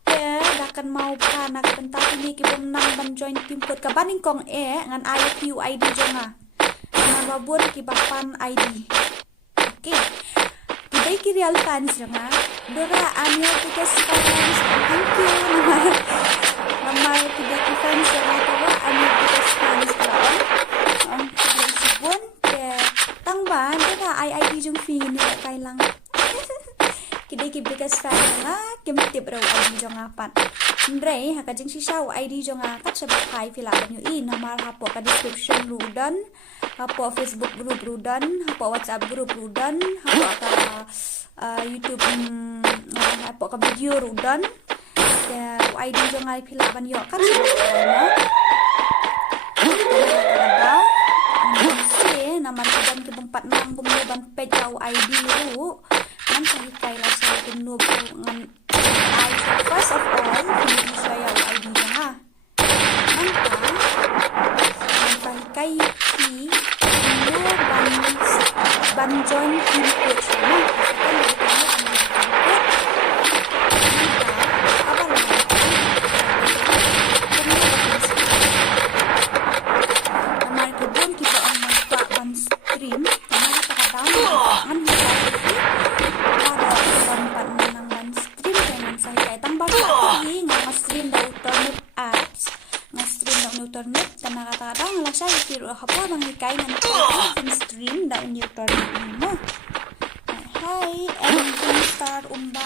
ya akan mau kana bentar ini kita menang ban join tim code ka baning kong ngan IQ ID jonga ngan babur ki bapan ID oke kita ki real fans jonga dora anya kita sekarang thank you namar tidak fans jonga tawa anya kita fans kawan sebelum ke tangban dora ID jong fi ni kai lang kidai ki biggest fan nga kim tip raw ID jong apat ndrei ha ka jing si shaw ID jong akat sa bakai fila banyo namar hapo ka description rudan hapo Facebook group rudan hapo WhatsApp group rudan hapo ka YouTube hapo ka video rudan ya ID jong ai fila banyo kat sa bakai no si empat nang kumno ban page au ID ru nan sahi kai la sa kumno ngan I first of all kumno saya au ID ha nan sahi kai ki kumno ban join team coach na apa bang ikai nan stream da in YouTube mo. Hi, and start umba.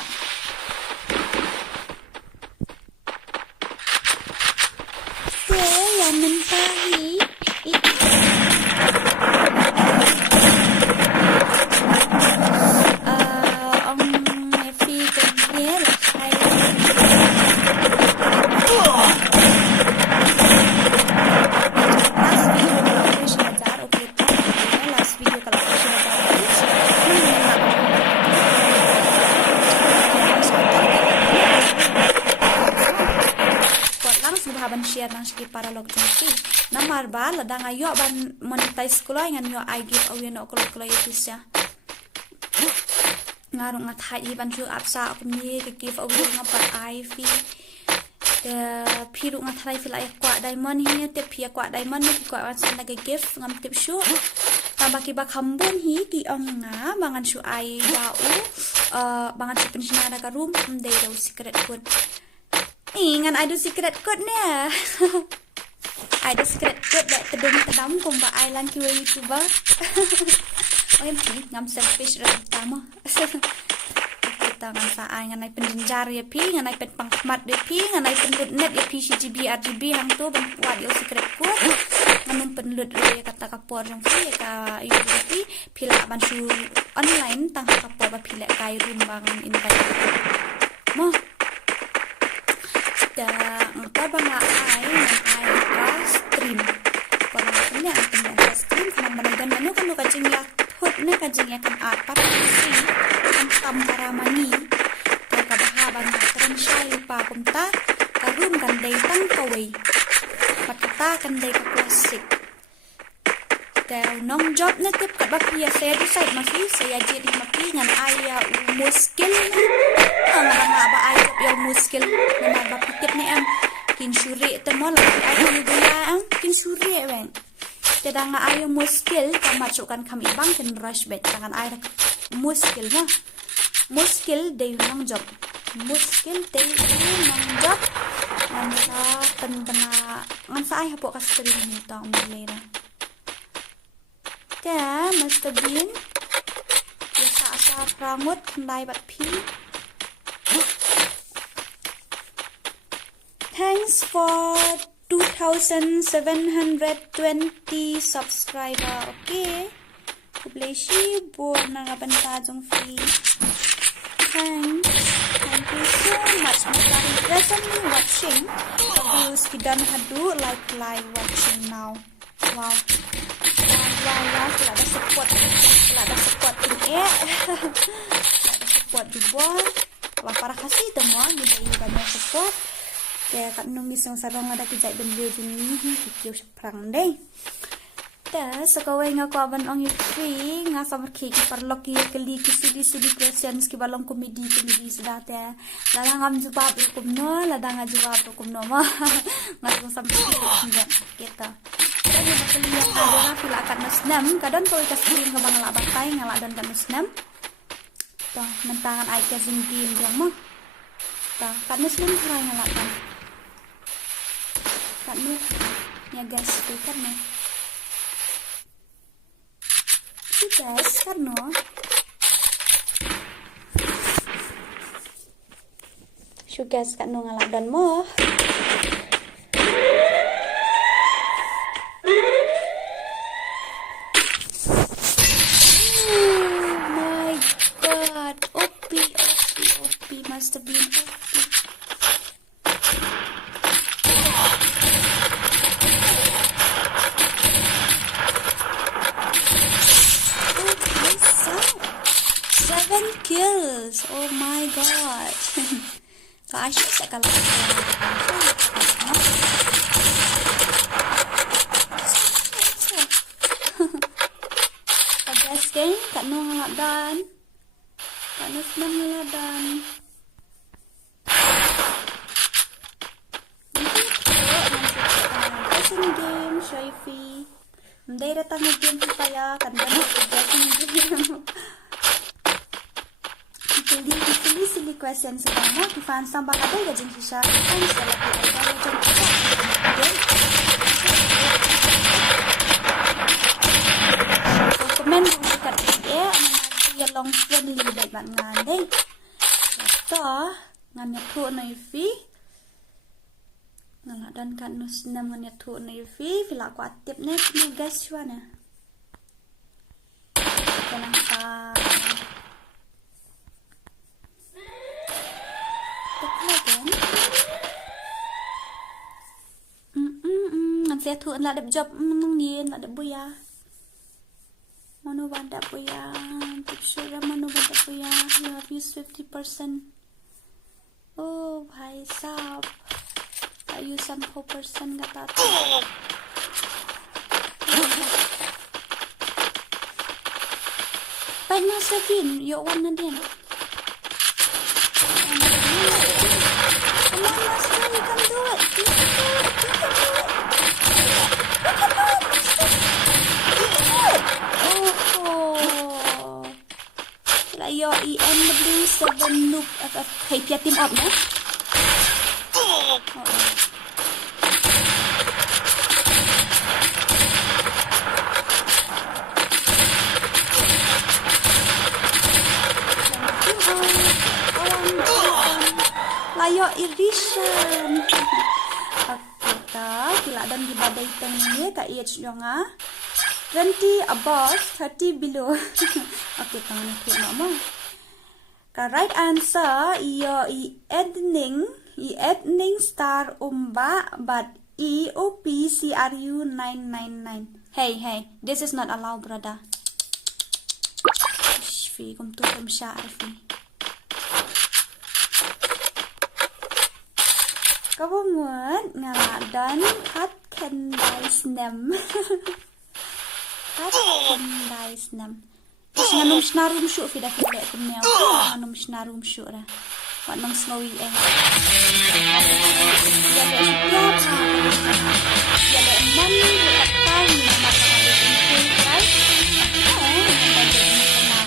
Yang mentahi share nang skip para log jengki namar ba ladang ayo ban monetize kulo ngan yo I give away no kulo yetisya ngarung ngat hai ban chu apsa apni ke give away ngapat IV de piru ngat hai fil ay kwa diamond hi te pia kwa diamond ni kwa wan san nage gift ngam tip shu tambah ki ba khambun hi ki ong nga bangan shu ai ba bangan si pensiona ka room de do secret code ngan I do secret code ne. I do secret code dak tedam kumba island ki YouTuber. Oi ngam selfish ra tama. Kita ngan sa ai ngan ai penjenjar ya pi ngan ai pen pangmat de pi ngan ai penlut net ya pi CGB RGB hang tu ban buat yo secret code. Ngan penlut re kata kapor jong fi ka YouTube pila ban su online tang kapor ba pila kai rumbangan invite. Mo ngapa bang ai stream kalau punya ada stream sama menegan menu kan kacing ya hot ne kacing ya kan apa sih kan tambara mani ka bahaban tren syai pa kumta karum kan dai tang kawai pakata kan dai ka klasik nong job na tip kat bapia saya decide masih saya jadi maki ngan ayah muskil nga ba ay job muskil na bapikit ni ang kinsuri temo lagi ayah juga ang kinsuri wen teda nga ayah muskil kamasukkan kami bang ken rush bet tangan ayah muskil na muskil day nong job muskil day nong job ngan sa pendana ngan sa ayah po kastri ni ta umilera ya Mr. Bean biasa asal rambut kendai bat pi. Thanks for 2,720 subscriber. Okay, kublesi buat nangabanta jong free. Thank you so much. Masari presently watching the views kita hadu like live watching now. Wow. Wow, ada support ini ada support juga lah para kasih semua gitu banyak support kayak kan numis yang sarang ada kijai benda jenis kikyo seprang deh sekawai nga ko aban ong free nga samar kiki parlok ki kali kisi questions ki balong komedi sudah te lalang am jawab kumno ladang jawab kumno ma nga sampai kita jadi bakalian ada pila akan nasnam kadang kau kasih ke bang la batai ngala dan kan nasnam toh mentangan ai ka zingin yang mah toh kan nasnam hai ngala kan nu ya guys kan ne guys kan no guys kan no ngala dan mo must have been kills. Oh my god. Kalau Aisyah tak kalah. Guys, geng, Kak Noh ngalak dan. Kak Noh senang ngalak dan. Dressing game, Shaifi. Hindi datang ng game supaya kan gano'n dressing game. Silly question sebenarnya di fan sampai ada ya jeng sisa kan salah ada jeng komen dekat dia ya long friendly baik banget ngandeng so nganya tu noifi ngaladan kan nusnam nganya tu noifi vila ku atip nih guys wana kenapa saya tu nak ada job ni nak ada buya mano banda buya picture mano banda buya you have used 50%. Oh bhai sahab I use some 4% kata tu baik masakin you want na din come on master you can do it you can do it you can do it your ENW7 loop hey pia team up na layo irisan kita kila dan di badai tengnya ka age jonga 20 above 30 below. Okay, tangan aku nak mau. The right answer e-editing star umba but EOPCRU 999. Hey, this is not allowed, brother. Fi kum tu kum syarfi. Kamu ngaladan kat kendais nem. Nice nam. Is nanum snarum shoot fi da fi da kumel. Nanum snarum shoot ra. Wat nang snowy eh. Ya da siap. Ya da man kat tahu nama right?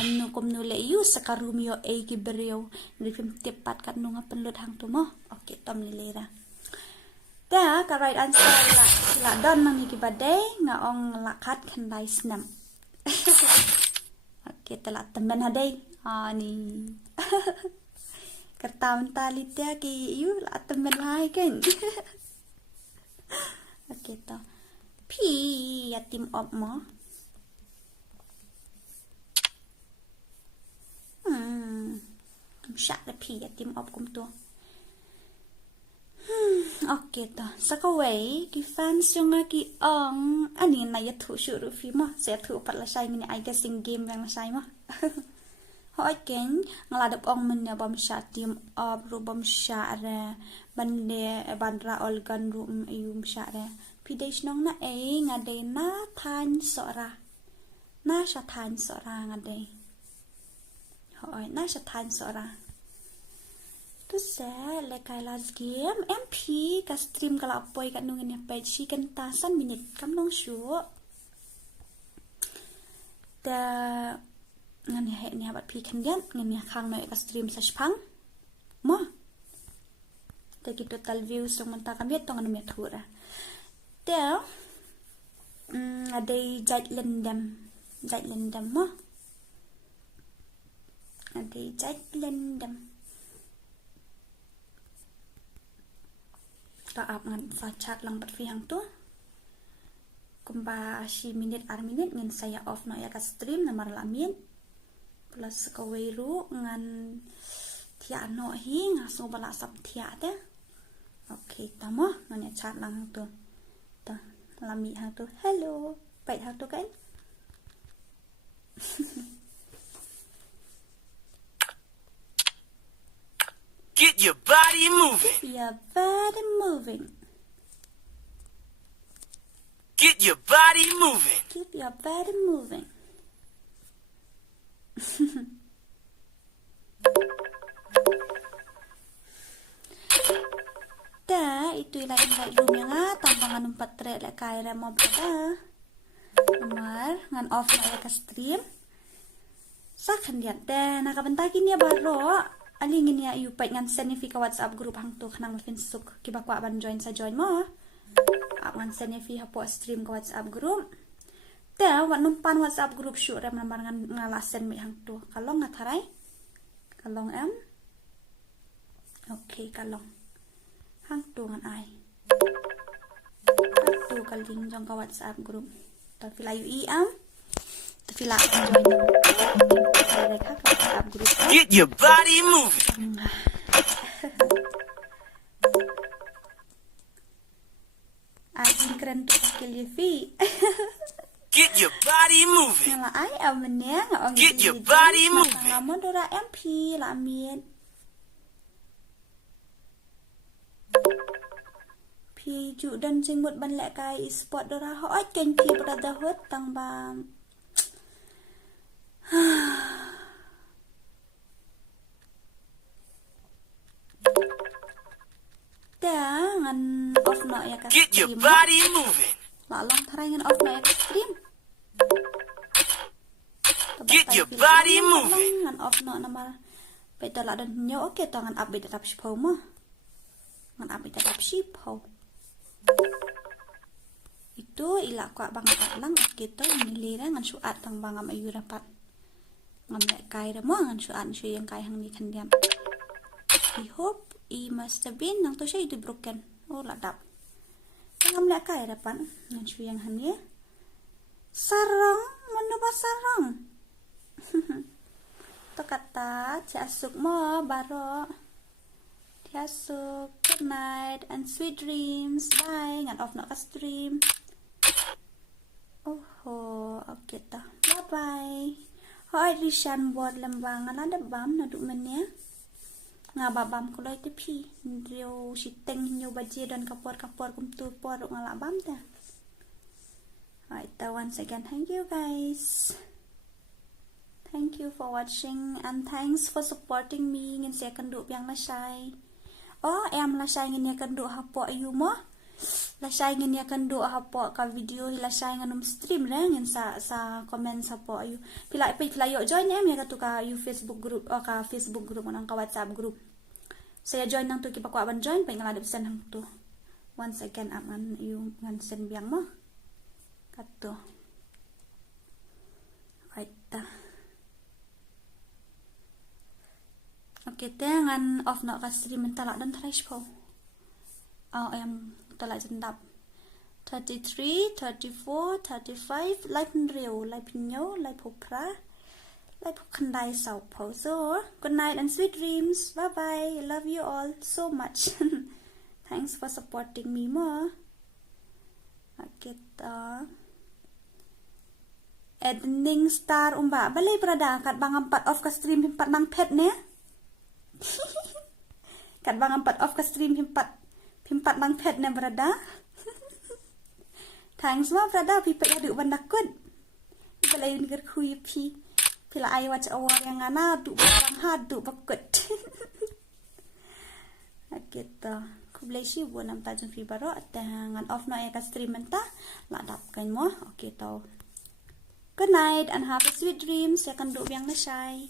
Nu kum nu le yu sakarum yo e ki beriau. Ni film tepat kat nu ngapenlut hang tu mo. Okay, tom lilera. Da ka right answer la don mami ki badai ngaong lakat kendai senam. Okey telah teman hadai. Ni. Kertam tali tia ki yu la teman hai kan. Okey to. Pi yatim op mo. Syak la pi yatim op kum tu. Okay to. Sakaway, ki fans yung ki ani na ya thu shuru fi mo. Saya thu pat la sai mini ai guessing game yang la sai mo. Hoi ken ngaladap ong men ya bom sha team of ru bom sha ra bande bandra olgan ru yum sha ra. Pidesh nong na ngade na than sora. Na sha than sora ngade. Hoi na sha than sora. Tu saya lekai last game MP ka stream kala apoi kat nungin ya page si kan tasan minit kam nong shu da ngan ya ni habat pi kan yan ngan ya khang noi ka stream sa spang mo ta ki total views tong manta kam yet tong an me thura da adai jaj lendam mo adai jaj lendam taap ngan fachat lang pat fi hang tu kumba si minit minit ngin saya off no ya ka stream na marlamin plus ka weiru ngan tia no hi ngaso bala sap tia ta okay tamo ngan chat lang hang tu ta lami hang tu hello bait hang tu kan Get your body moving. Your body moving. Get your body moving. Keep your body moving. Da, itu ilain right room yang tampangan 4 trek lek kaira mau berada. Nomor ngan off na ka stream. Sakan dia da nakabentagi niya baro. Alingin niya iupay ngan send ni ka WhatsApp group hang tu kanang Facebook kiba kwa ban join sa join mo. Ngan send ni hapo stream ka WhatsApp group. Da wan numpan WhatsApp group shoot ram namar ngan ngalasen mi hang tu. Kalong ngatarai. Kalong em. Okay, kalong. Hang tu ngan ai. Tu kaling jong ka WhatsApp group. Tapi la yu am. Tapi la join. Ka WhatsApp group. Get your body moving. Ajin keren tu skill Yefi. Get your body moving. Ngala ai amnya ngong. Get your body moving. Ngamo dora MP la amin. Pi ju dan jengmut ban lek kai sport dora ho ai ken pi brotherhood tang bang. Ngan off no ya ka Get your body moving. Lalong taray ngan off no ya ka stream. Get your body moving. Ngan off no namar beta la dan nyo oke to ngan update tetap sipo mo. Ngan update tetap sipo. Itu ila kwa bang lang kita nilira ngan suat tang bang am ayu dapat. Ngam lek kai da mo ngan suat syu yang kai hang ni kan diam. I hope I must have been nang to siya itu broken. Oh ladap. Ngam lek kai dapat ngan syu yang han ya. Sarang, mana ba sarang? To kata ciasuk mo baro. Ciasuk, good night and sweet dreams. Bye. Ngan off na ka stream. Oh, okay ta. Bye bye. Hoy Rishan board lembang ada bam na dumennya. Nga babam ko loy tepi. Ndio siteng nyo baje dan kapor-kapor kum tu por ngala bam ta. Alright, once again thank you guys. Thank you for watching and thanks for supporting me ngin saya kenduk yang lasai. Oh, em lasai ngin ya kenduk hapo ayu mo. Lasai ngin ya kenduk hapo ka video lasai nganum stream ra ngin sa comment hapo ayu. Pila yo join em ya katu ka you Facebook group o ka Facebook group nang ka WhatsApp group. Saya join nang tu ki pakwa ban join pa ngalada pesan hang tu. Once again aman you ngan sen biang mo. Katu. Right. Okay, dengan off nak ka stream mentalak dan trash po. Oh, em talak jendap. 33, 34, 35, live real, live nyo, live popra, live kandai sao po. So, good night and sweet dreams. Bye bye. Love you all so much. Thanks for supporting me more. Okay, Editing star umba. Balay prada kat bang 4 off ka stream 4 nang pet ne. Kat bang 4 off ka stream 4 nang pet ne brada. Thanks ma brada pi pet adu ban dakut. Balay nगर khui pi. Pila ai watch awar yang ana du bang hadu bakut. Kita kublesi bu nam tajun fi baro tangan off no ya ka stream menta la dap kan mo. Okay to. Good night and have a sweet dreams. Saya akan duduk yang lesai.